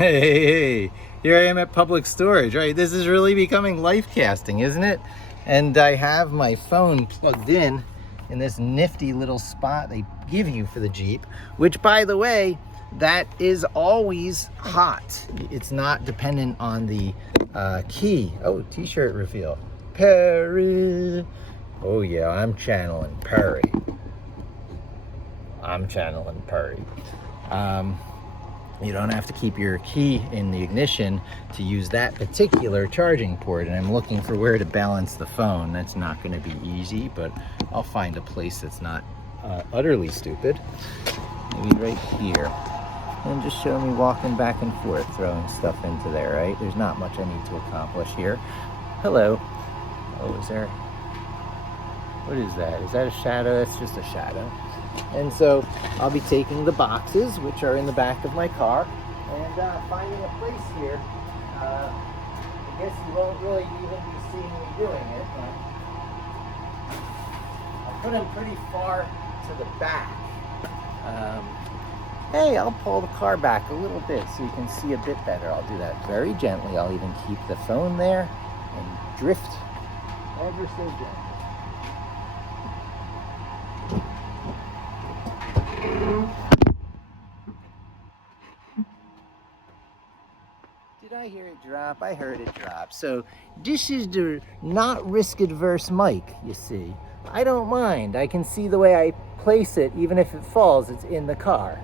Hey, here I am at public storage, right? This is really becoming life casting, isn't it? And I have my phone plugged in this nifty little spot they give you for the Jeep, which, by the way, that is always hot. It's not dependent on the key. Oh, t-shirt reveal. Perry. Oh yeah, I'm channeling Perry. You don't have to keep your key in the ignition to use that particular charging port, and I'm looking for where to balance the phone. That's not going to be easy, but I'll find a place that's not utterly stupid. Maybe right here. And just show me walking back and forth, throwing stuff into there, right? There's not much I need to accomplish here. Hello. Oh, is there... What is that? Is that a shadow? That's just a shadow. And so I'll be taking the boxes, which are in the back of my car, and finding a place here. I guess you won't really even be seeing me doing it, but I'll put them pretty far to the back. Hey, I'll pull the car back a little bit so you can see a bit better. I'll do that very gently. I'll even keep the phone there and drift ever so gently. Did I hear it drop? I heard it drop. So this is the not risk-adverse mic, you see. I don't mind. I can see the way I place it, even if it falls, it's in the car.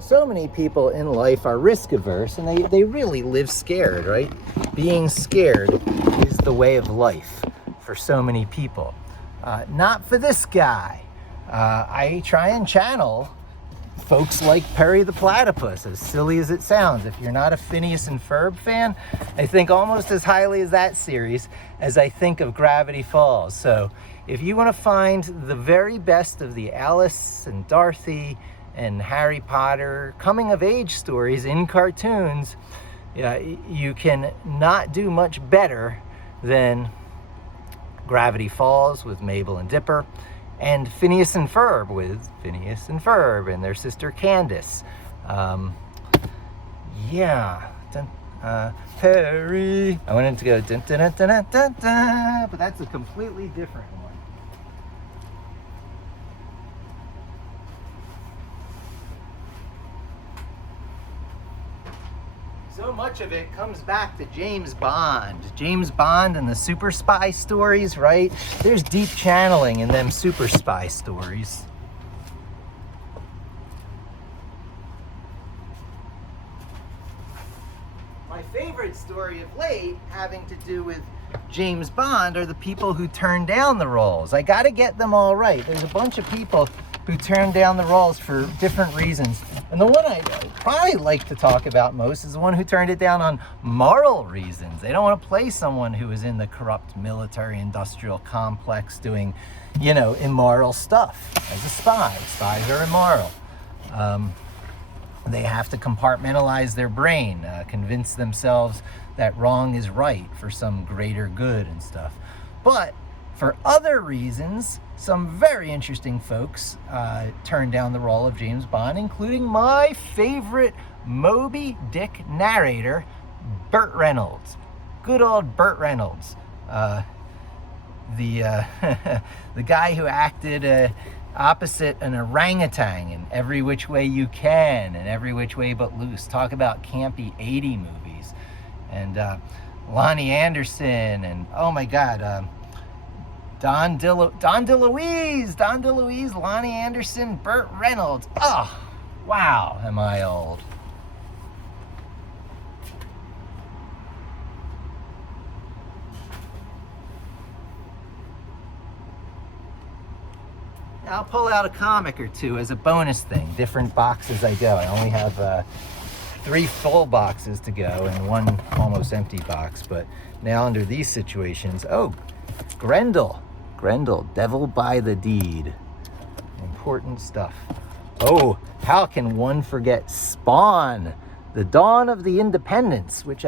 So many people in life are risk averse, and they really live scared, right? Being scared is the way of life for so many people. Not for this guy. I try and channel folks like Perry the Platypus, as silly as it sounds. If you're not a Phineas and Ferb fan, I think almost as highly as that series as I think of Gravity Falls. So if you want to find the very best of the Alice and Dorothy and Harry Potter coming-of-age stories in cartoons, you can not do much better than Gravity Falls with Mabel and Dipper, and Phineas and Ferb with Phineas and Ferb and their sister Candace. Perry. I wanted to go dun, dun, dun, dun, dun, dun, but that's a completely different one. So much of it comes back to James Bond. James Bond and the super spy stories, right? There's deep channeling in them super spy stories. My favorite story of late, having to do with James Bond, are the people who turn down the roles. I gotta get them all right. There's a bunch of people who turn down the roles for different reasons. And the one I probably like to talk about most is the one who turned it down on moral reasons. They don't want to play someone who is in the corrupt military-industrial complex doing, immoral stuff as a spy. Spies are immoral. They have to compartmentalize their brain, convince themselves that wrong is right for some greater good and stuff. But for other reasons, some very interesting folks turned down the role of James Bond, including my favorite Moby Dick narrator, Burt Reynolds. Good old Burt Reynolds. The guy who acted opposite an orangutan in Every Which Way You Can and Every Which Way But Loose. Talk about campy 80 movies. And Lonnie Anderson, and oh my God, Don DeLuise, Lonnie Anderson, Burt Reynolds. Oh, wow, am I old. I'll pull out a comic or two as a bonus thing, different boxes I go. I only have 3 full boxes to go and 1 almost empty box, but now under these situations, Grendel, Devil by the Deed. Important stuff. Oh, how can one forget Spawn? The Dawn of the Independence. Which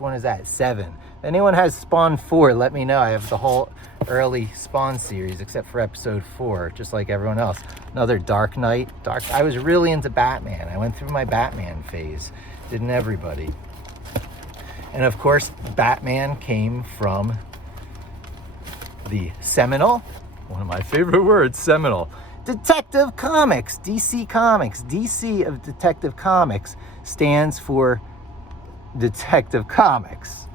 one is that? 7. If anyone has Spawn 4, let me know. I have the whole early Spawn series except for episode 4, just like everyone else. Another Dark Knight. I was really into Batman. I went through my Batman phase. Didn't everybody? And of course, Batman came from the seminal, one of my favorite words, seminal, Detective Comics, DC Comics. DC of Detective Comics stands for Detective Comics.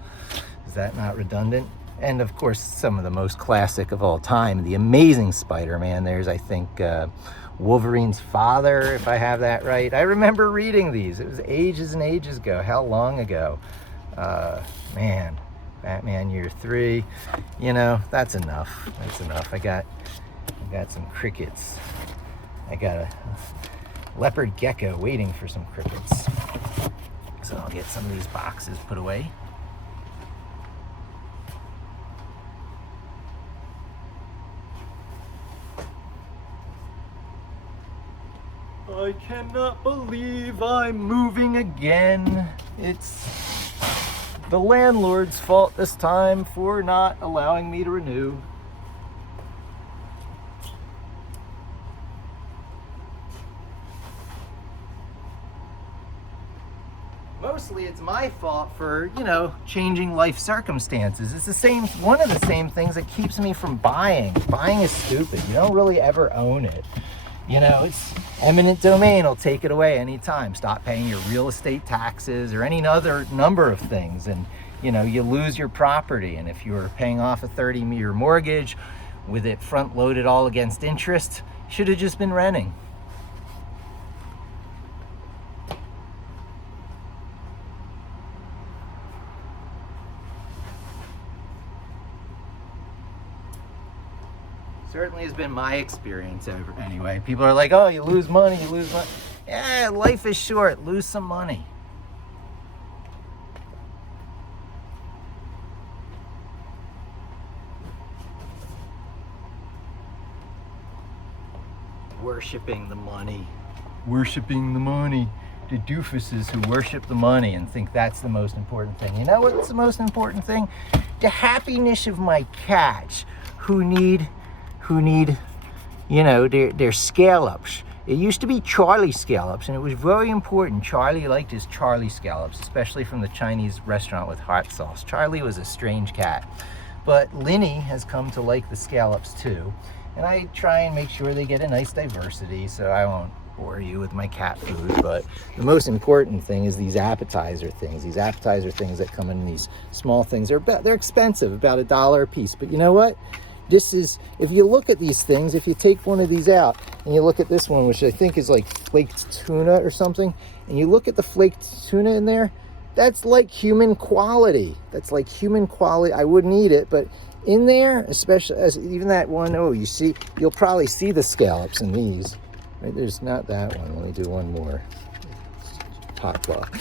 Is that not redundant? And of course, some of the most classic of all time, The Amazing Spider-Man. There's, I think, Wolverine's father, if I have that right. I remember reading these. It was ages and ages ago. How long ago? Man, Batman Year 3. You know, that's enough. That's enough. I got some crickets. I got a leopard gecko waiting for some crickets. So I'll get some of these boxes put away. I cannot believe I'm moving again. It's the landlord's fault this time for not allowing me to renew. Mostly it's my fault for, you know, changing life circumstances. It's one of the same things that keeps me from buying. Buying is stupid. You don't really ever own it. You know, it's eminent domain. Will take it away anytime. Stop paying your real estate taxes or any other number of things, and you know, you lose your property. And if you're paying off a 30-year mortgage with it front loaded all against interest, you should have just been renting. Certainly has been my experience anyway. People are like, oh, you lose money, you lose money. Yeah, life is short, lose some money. Worshipping the money. Worshipping the money. The doofuses who worship the money and think that's the most important thing. You know what's the most important thing? The happiness of my cats who need, you know, their scallops. It used to be Charlie scallops, and it was very important. Charlie liked his Charlie scallops, especially from the Chinese restaurant with hot sauce. Charlie was a strange cat. But Linny has come to like the scallops too. And I try and make sure they get a nice diversity, so I won't bore you with my cat food. But the most important thing is these appetizer things. These appetizer things that come in these small things. They're expensive, about $1 a piece. But you know what? This is, if you look at these things, if you take one of these out and you look at this one, which I think is like flaked tuna or something, and you look at the flaked tuna in there, that's like human quality. That's like human quality. I wouldn't eat it, but in there, especially as even that one, oh, you see, you'll probably see the scallops in these. Right, there's not that one. Let me do one more. Top block.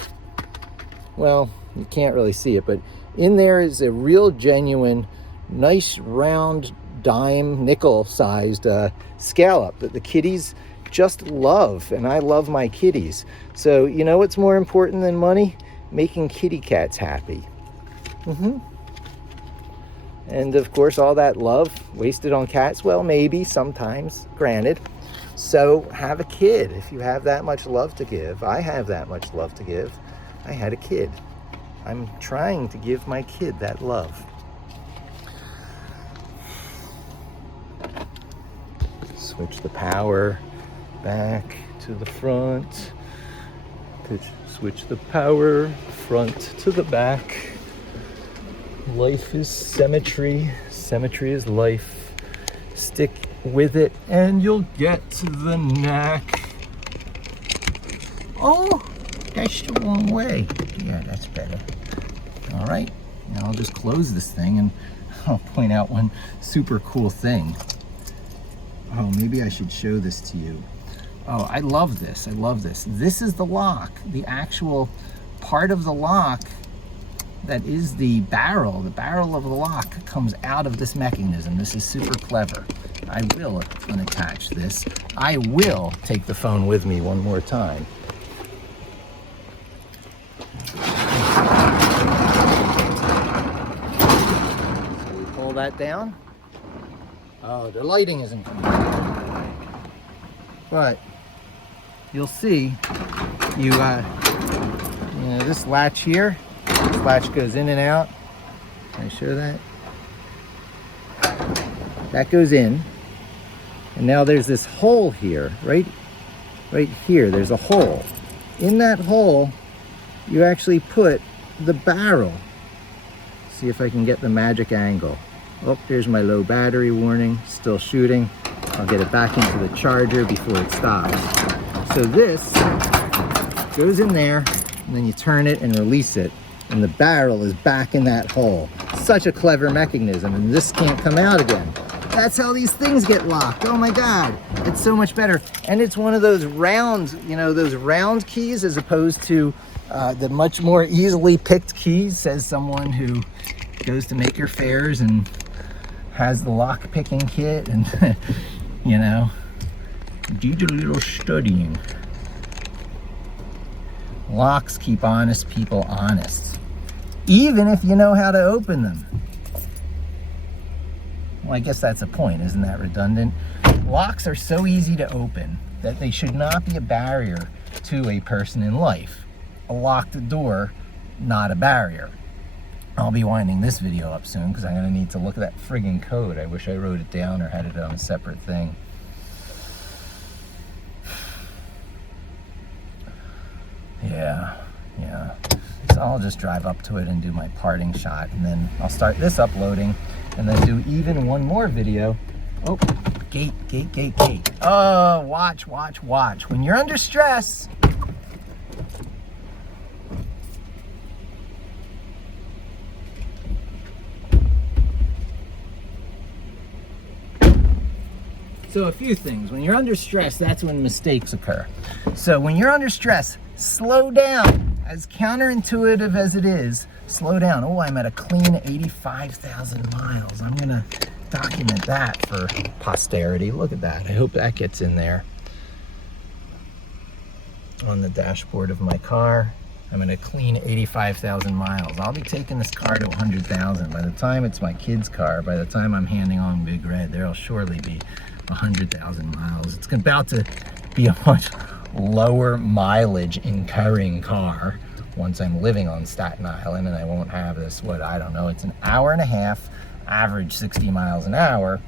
Well, you can't really see it, but in there is a real genuine, nice round dime nickel-sized scallop that the kitties just love, and I love my kitties. So you know what's more important than money? Making kitty cats happy. And of course, all that love wasted on cats, well, maybe sometimes, granted. So have a kid if you have that much love to give. I have that much love to give. I had a kid. I'm trying to give my kid that love. Switch the power back to the front. Switch the power front to the back. Life is symmetry. Symmetry is life. Stick with it and you'll get to the knack. Oh, that's the wrong way. Yeah, that's better. All right, now I'll just close this thing and I'll point out one super cool thing. Oh, maybe I should show this to you. Oh, I love this. I love this. This is the lock. The actual part of the lock that is the barrel of the lock comes out of this mechanism. This is super clever. I will unattach this. I will take the phone with me one more time. that down. Oh, the lighting isn't coming on. But you'll see, you know, this latch here, this latch goes in and out. Can I show that? That goes in. And now there's this hole here, right here, there's a hole. In that hole, you actually put the barrel. See if I can get the magic angle. Oh, there's my low battery warning, still shooting. I'll get it back into the charger before it stops. So this goes in there, and then you turn it and release it, and the barrel is back in that hole. Such a clever mechanism, and this can't come out again. That's how these things get locked. Oh my God, it's so much better. And it's one of those round, you know, those round keys as opposed to the much more easily picked keys, says someone who goes to Maker Fairs and has the lock picking kit and, you know, did a little studying. Locks keep honest people honest, even if you know how to open them. Well, I guess that's a point, isn't that redundant? Locks are so easy to open that they should not be a barrier to a person in life. A locked door, not a barrier. I'll be winding this video up soon because I'm going to need to look at that friggin' code. I wish I wrote it down or had it on a separate thing. Yeah. So I'll just drive up to it and do my parting shot, and then I'll start this uploading and then do even one more video. Oh, gate. Oh, watch. When you're under stress, so a few things. When you're under stress, that's when mistakes occur. So when you're under stress, slow down. As counterintuitive as it is, slow down. Oh, I'm at a clean 85,000 miles. I'm gonna document that for posterity. Look at that. I hope that gets in there on the dashboard of my car. I'm at a clean 85,000 miles. I'll be taking this car to 100,000. By the time it's my kid's car, by the time I'm handing on Big Red, there'll surely be 100,000 miles. It's about to be a much lower mileage incurring car once I'm living on Staten Island, and I won't have this, what, I don't know, it's an hour and a half, average 60 miles an hour.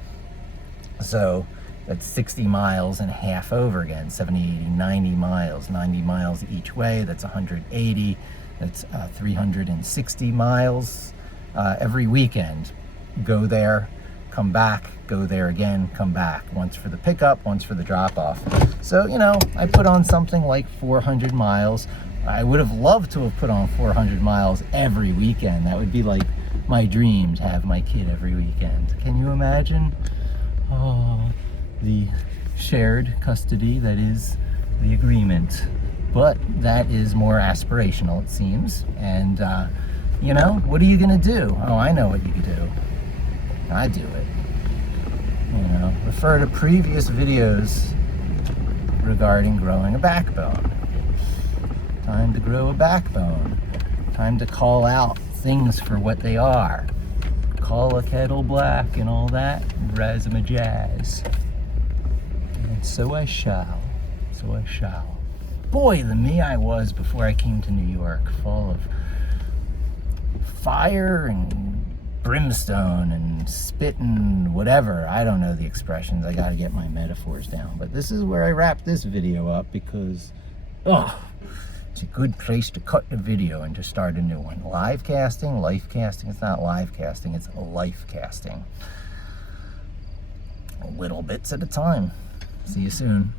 So that's 60 miles and half over again, 70, 80, 90 miles, 90 miles each way. That's 180, that's 360 miles every weekend. Go there, come back, go there again, come back. Once for the pickup, once for the drop off. So, you know, I put on something like 400 miles. I would have loved to have put on 400 miles every weekend. That would be like my dream, to have my kid every weekend. Can you imagine? Oh, the shared custody that is the agreement. But that is more aspirational, it seems. And, you know, what are you gonna do? Oh, I know what you could do. I do it. You know, refer to previous videos regarding growing a backbone. Time to grow a backbone. Time to call out things for what they are. Call a kettle black and all that razzmatazz. And so I shall. Boy, the me I was before I came to New York, full of fire and brimstone and spit and whatever. I don't know the expressions. I got to get my metaphors down. But this is where I wrap this video up because, it's a good place to cut the video and to start a new one. Live casting, life casting. It's not live casting, it's life casting. Little bits at a time. See you soon.